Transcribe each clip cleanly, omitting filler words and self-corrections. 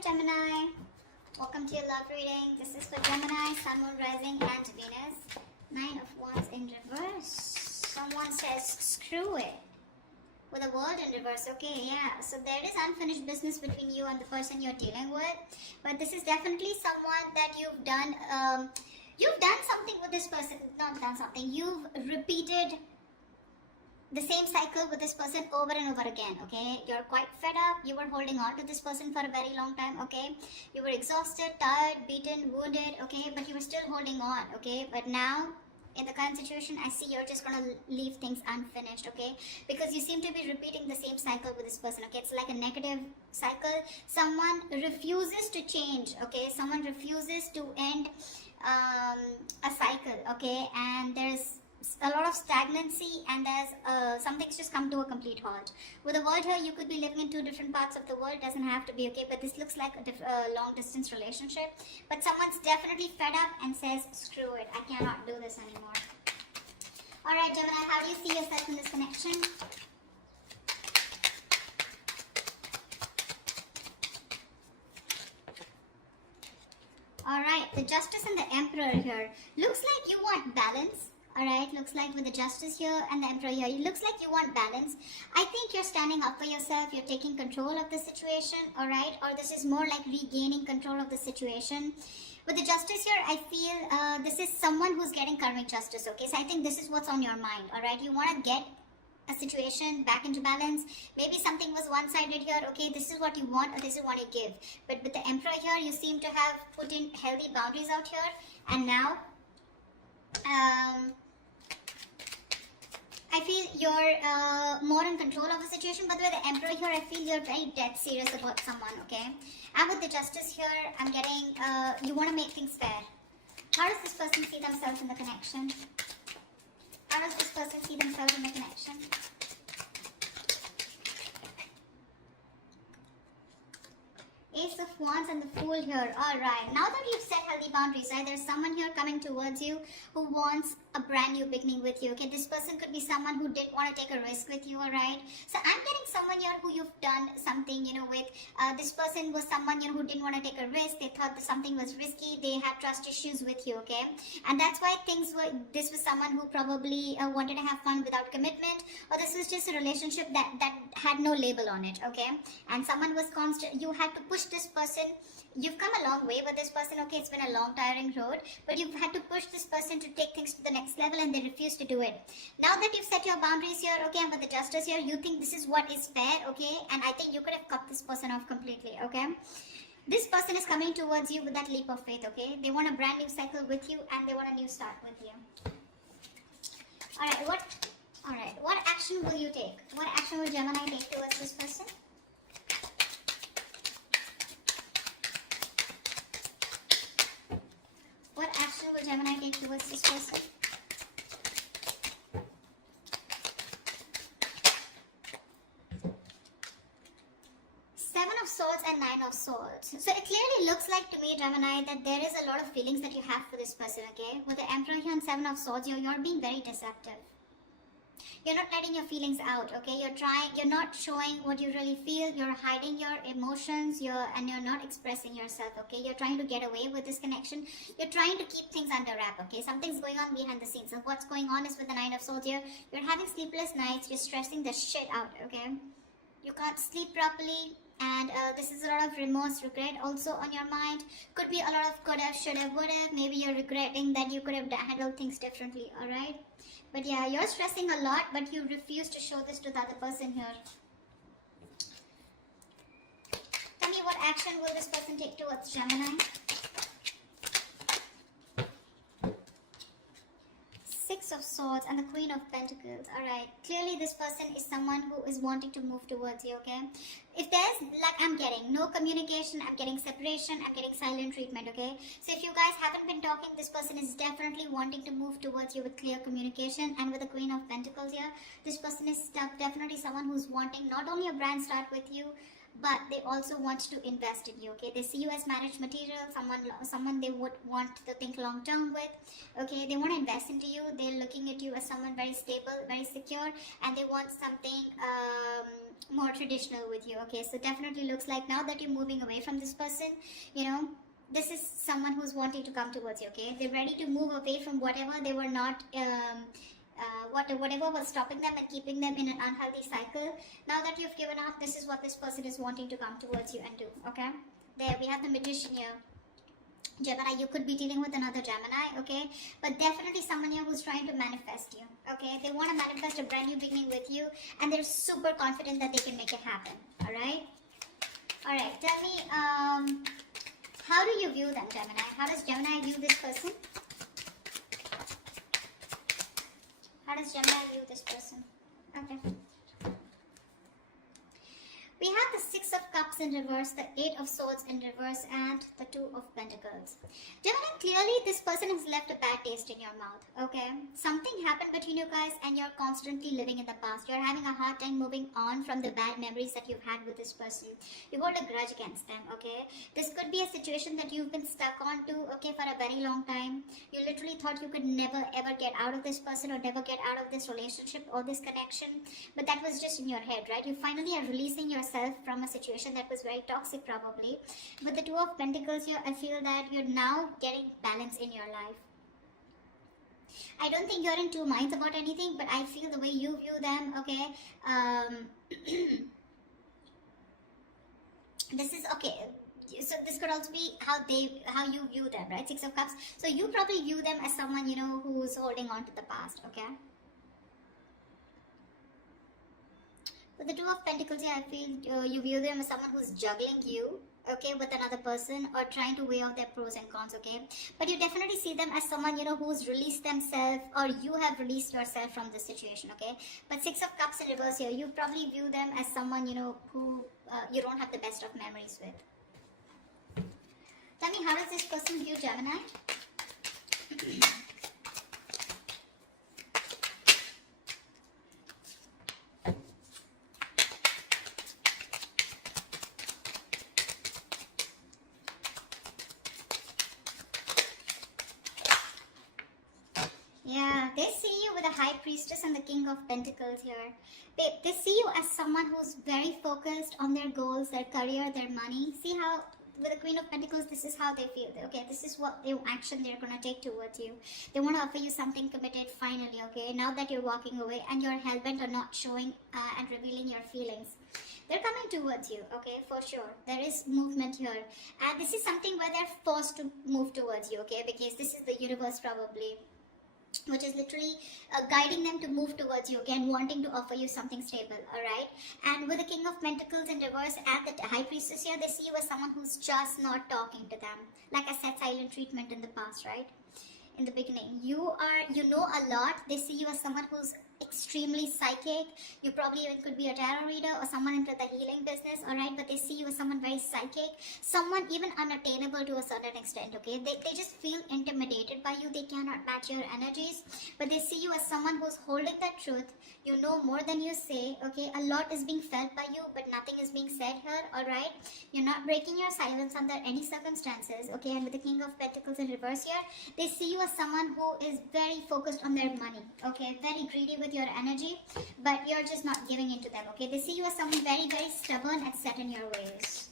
Alright, Gemini. Welcome to your love reading. This is for Gemini, Sun, Moon, Rising, and Venus. 9 of Wands in reverse. Someone says, screw it. With a world in reverse. Okay, yeah. So there is unfinished business between you and the person you're dealing with. But this is definitely someone that you've done something with this person. Not done something. You've repeated the same cycle with this person over and over again, okay? You're quite fed up. You were holding on to this person for a very long time, okay? You were exhausted, tired, beaten, wounded, okay? But you were still holding on, okay? But now, in the current situation, I see you're just gonna leave things unfinished, okay? Because you seem to be repeating the same cycle with this person, okay? It's like a negative cycle. Someone refuses to change, okay? Someone refuses to end a cycle, okay? And there's a lot of stagnancy, and there's something's just come to a complete halt. With the world here, you could be living in two different parts of the world. Doesn't have to be, okay? But this looks like a long distance relationship. But someone's definitely fed up and says, screw it, I cannot do this anymore. Alright, Gemini, how do you see yourself in this connection? Alright, the Justice and the Emperor here. Looks like you want balance. Alright, looks like with the Justice here and the Emperor here, it looks like you want balance. I think you're standing up for yourself, you're taking control of the situation, alright? Or this is more like regaining control of the situation. With the Justice here, I feel this is someone who's getting karmic justice, okay? So I think this is what's on your mind, alright? You want to get a situation back into balance. Maybe something was one-sided here, okay? This is what you want or this is what you give. But with the Emperor here, you seem to have put in healthy boundaries out here. And now I feel you're more in control of the situation. But with the Emperor here, I feel you're very dead serious about someone, okay? And with the Justice here, I'm getting, you want to make things fair. How does this person see themselves in the connection? How does this person see themselves in the connection? Ace of Wands and the Fool here. Alright, now that you've set healthy boundaries, right, there's someone here coming towards you who wants a brand new beginning with you, okay? This person could be someone who didn't want to take a risk with you, alright? So I'm getting someone here who you've done something, you know, with. This person was someone, you know, who didn't want to take a risk. They thought that something was risky. They had trust issues with you, okay? And that's why this was someone who probably wanted to have fun without commitment, or this was just a relationship that had no label on it, okay? And someone was constant. You had to push this person. You've come a long way with this person, okay? It's been a long, tiring road, but you've had to push this person to take things to the next level, and they refuse to do it. Now that you've set your boundaries here, okay, and with the Justice here, you think this is what is fair, okay? And I think you could have cut this person off completely, okay? This person is coming towards you with that leap of faith, okay? They want a brand new cycle with you, and they want a new start with you. Alright, what action will you take? What action will Gemini take towards this person? What action will Gemini take towards this person? Seven of Swords and Nine of Swords. So it clearly looks like to me, Gemini, that there is a lot of feelings that you have for this person, okay? With the Emperor here and Seven of Swords, you're being very deceptive. You're not letting your feelings out, okay? You're not showing what you really feel. You're hiding your emotions, and you're not expressing yourself, okay? You're trying to get away with this connection. You're trying to keep things under wrap, okay? Something's going on behind the scenes. So what's going on is with the Nine of Swords here, you're having sleepless nights. You're stressing the shit out, okay? You can't sleep properly. And this is a lot of remorse, regret also on your mind. Could be a lot of could have, should have, would have. Maybe you're regretting that you could have handled things differently, alright? But yeah, you're stressing a lot, but you refuse to show this to the other person here. Tell me, what action will this person take towards Gemini? Six of Swords and the Queen of Pentacles. Alright, clearly this person is someone who is wanting to move towards you, okay? If there's, like I'm getting, no communication, I'm getting separation, I'm getting silent treatment, okay? So if you guys haven't been talking, this person is definitely wanting to move towards you with clear communication. And with the Queen of Pentacles here, this person is definitely someone who's wanting not only a brand start with you, but they also want to invest in you, okay? They see you as marriage material, someone they would want to think long term with, okay? They want to invest into you. They're looking at you as someone very stable, very secure, and they want something more traditional with you. Okay, so definitely looks like now that you're moving away from this person, you know, this is someone who's wanting to come towards you. Okay, they're ready to move away from whatever they were not whatever was stopping them and keeping them in an unhealthy cycle. Now that you've given up, this is what this person is wanting to come towards you and do. Okay, there we have the Magician here. Gemini, you could be dealing with another Gemini, okay? But definitely someone here who's trying to manifest you, okay? They want to manifest a brand new beginning with you, and they're super confident that they can make it happen, all right? All right, tell me, how do you view them, Gemini? How does Gemini view this person? How does Gemini view this person? Okay. We have the Six of Cups in reverse, the Eight of Swords in reverse, and the Two of Pentacles. Gemini, clearly this person has left a bad taste in your mouth, okay? Something happened between you guys and you're constantly living in the past. You're having a hard time moving on from the bad memories that you've had with this person. You hold a grudge against them, okay? This could be a situation that you've been stuck on to, okay, for a very long time. You literally thought you could never ever get out of this person or never get out of this relationship or this connection. But that was just in your head, right? You finally are releasing yourself from a situation that was very toxic probably. With the Two of Pentacles here, I feel that you're now getting balance in your life. I don't think you're in two minds about anything, but I feel the way you view them, okay, this is okay. So this could also be how you view them, right? Six of Cups. So you probably view them as someone, you know, who's holding on to the past, okay? With the Two of Pentacles here, I feel you view them as someone who's juggling you, okay, with another person or trying to weigh out their pros and cons, okay? But you definitely see them as someone, you know, who's released themselves or you have released yourself from this situation, okay? But Six of Cups in reverse here, you probably view them as someone, you know, who you don't have the best of memories with. Tell me, how does this person view Gemini? Yeah, they see you with the High Priestess and the King of Pentacles here. They see you as someone who's very focused on their goals, their career, their money. See how with the Queen of Pentacles, this is how they feel. Okay, this is what the action they're going to take towards you. They want to offer you something committed finally, okay? Now that you're walking away and you're hell-bent on not showing and revealing your feelings. They're coming towards you, okay, for sure. There is movement here. And this is something where they're forced to move towards you, okay? Because this is the universe probably, which is literally guiding them to move towards you again, wanting to offer you something stable, alright? And with the King of Pentacles in reverse and the High Priestess here, they see you as someone who's just not talking to them. Like I said, silent treatment in the past, right? In the beginning. You know a lot. They see you as someone who's extremely psychic. You probably even could be a tarot reader or someone into the healing business, alright? But they see you as someone very psychic, someone even unattainable to a certain extent, okay? They just feel intimidated by you. They cannot match your energies, but they see you as someone who's holding the truth. You know more than you say, okay? A lot is being felt by you, but nothing is being said here, alright? You're not breaking your silence under any circumstances, okay? And with the King of Pentacles in reverse here, they see you as someone who is very focused on their money, okay? Very greedy with your energy, but you're just not giving into them, okay? They see you as someone very, very stubborn and set in your ways.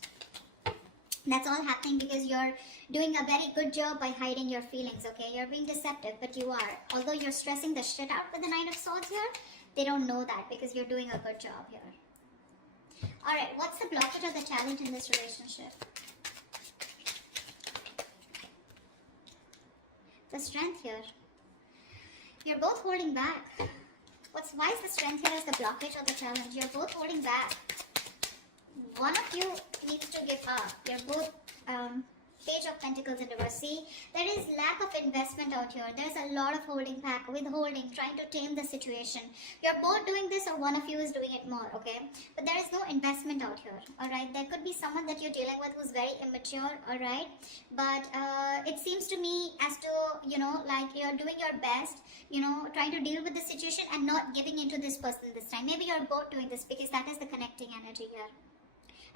That's all happening because you're doing a very good job by hiding your feelings, okay? You're being deceptive, but you are. Although you're stressing the shit out with the Nine of Swords here, they don't know that because you're doing a good job here. Alright, what's the blockage or the challenge in this relationship? The Strength here. You're both holding back. Why is the Strength here as the blockage or the challenge? You're both holding back. One of you needs to give up. You're both Page of Pentacles in reverse. See, there is lack of investment out here. There's a lot of holding back, withholding, trying to tame the situation. You're both doing this or one of you is doing it more, okay? But there is no investment out here, alright? There could be someone that you're dealing with who's very immature, alright? But it seems to me as to, you know, like you're doing your best, you know, trying to deal with the situation and not giving into this person this time. Maybe you're both doing this because that is the connecting energy here.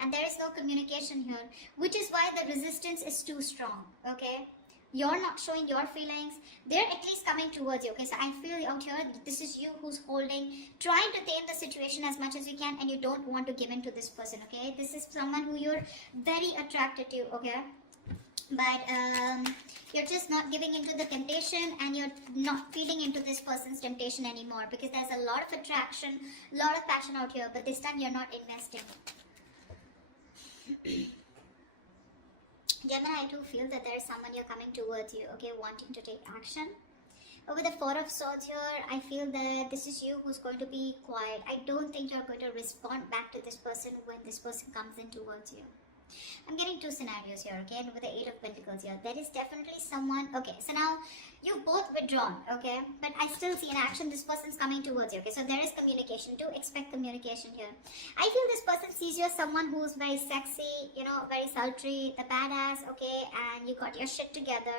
And there is no communication here, which is why the resistance is too strong, okay? You're not showing your feelings. They're at least coming towards you. Okay, so I feel out here, this is you who's holding, trying to tame the situation as much as you can, and you don't want to give in to this person. Okay, this is someone who you're very attracted to. Okay, but you're just not giving into the temptation, and you're not feeding into this person's temptation anymore, because there's a lot of attraction, a lot of passion out here, but this time you're not investing. Gemini, I do feel that there is someone you're coming towards you, okay, wanting to take action. With the Four of Swords here, I feel that this is you who's going to be quiet. I don't think you're going to respond back to this person when this person comes in towards you. I'm getting two scenarios here, okay, and with the Eight of Pentacles here, there is definitely someone, okay, so now you've both withdrawn, okay, but I still see an action. This person's coming towards you, okay, so there is communication. Do expect communication here. I feel this person sees you as someone who's very sexy, you know, very sultry, the badass, okay, and you got your shit together,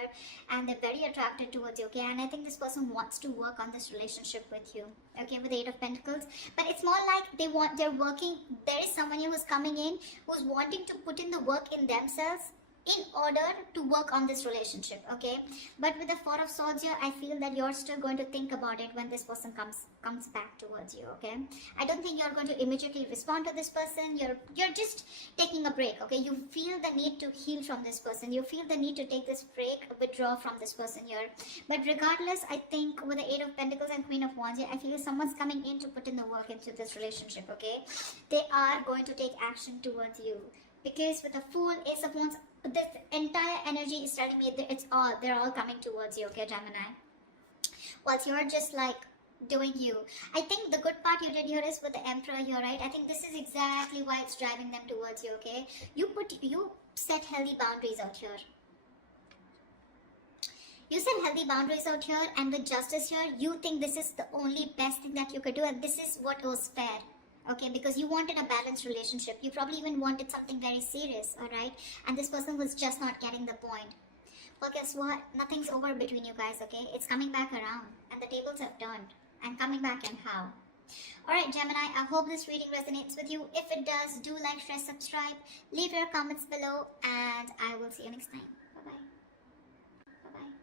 and they're very attracted towards you, okay, and I think this person wants to work on this relationship with you, okay, with the Eight of Pentacles, but it's more like they're working, there is someone here who's coming in, who's wanting to put in the work in themselves in order to work on this relationship, okay, but with the Four of Swords here, I feel that you're still going to think about it when this person comes back towards you, okay. I don't think you're going to immediately respond to this person. You're just taking a break, okay. You feel the need to heal from this person. You feel the need to take this break, withdraw from this person here, but regardless, I think with the Eight of Pentacles and Queen of Wands here, I feel someone's coming in to put in the work into this relationship, okay. They are going to take action towards you, because with the Fool, Ace of Wands, this entire energy is telling me that they're all coming towards you, okay, Gemini. Whilst you're just like doing you. I think the good part you did here is with the Emperor here, right? I think this is exactly why it's driving them towards you, okay? You set healthy boundaries out here. You set healthy boundaries out here, and with Justice here, you think this is the only best thing that you could do, and this is what was fair. Okay, because you wanted a balanced relationship. You probably even wanted something very serious, alright? And this person was just not getting the point. Well, guess what? Nothing's over between you guys, okay? It's coming back around. And the tables have turned. And coming back and how? Alright, Gemini, I hope this reading resonates with you. If it does, do like, share, subscribe. Leave your comments below. And I will see you next time. Bye-bye. Bye-bye.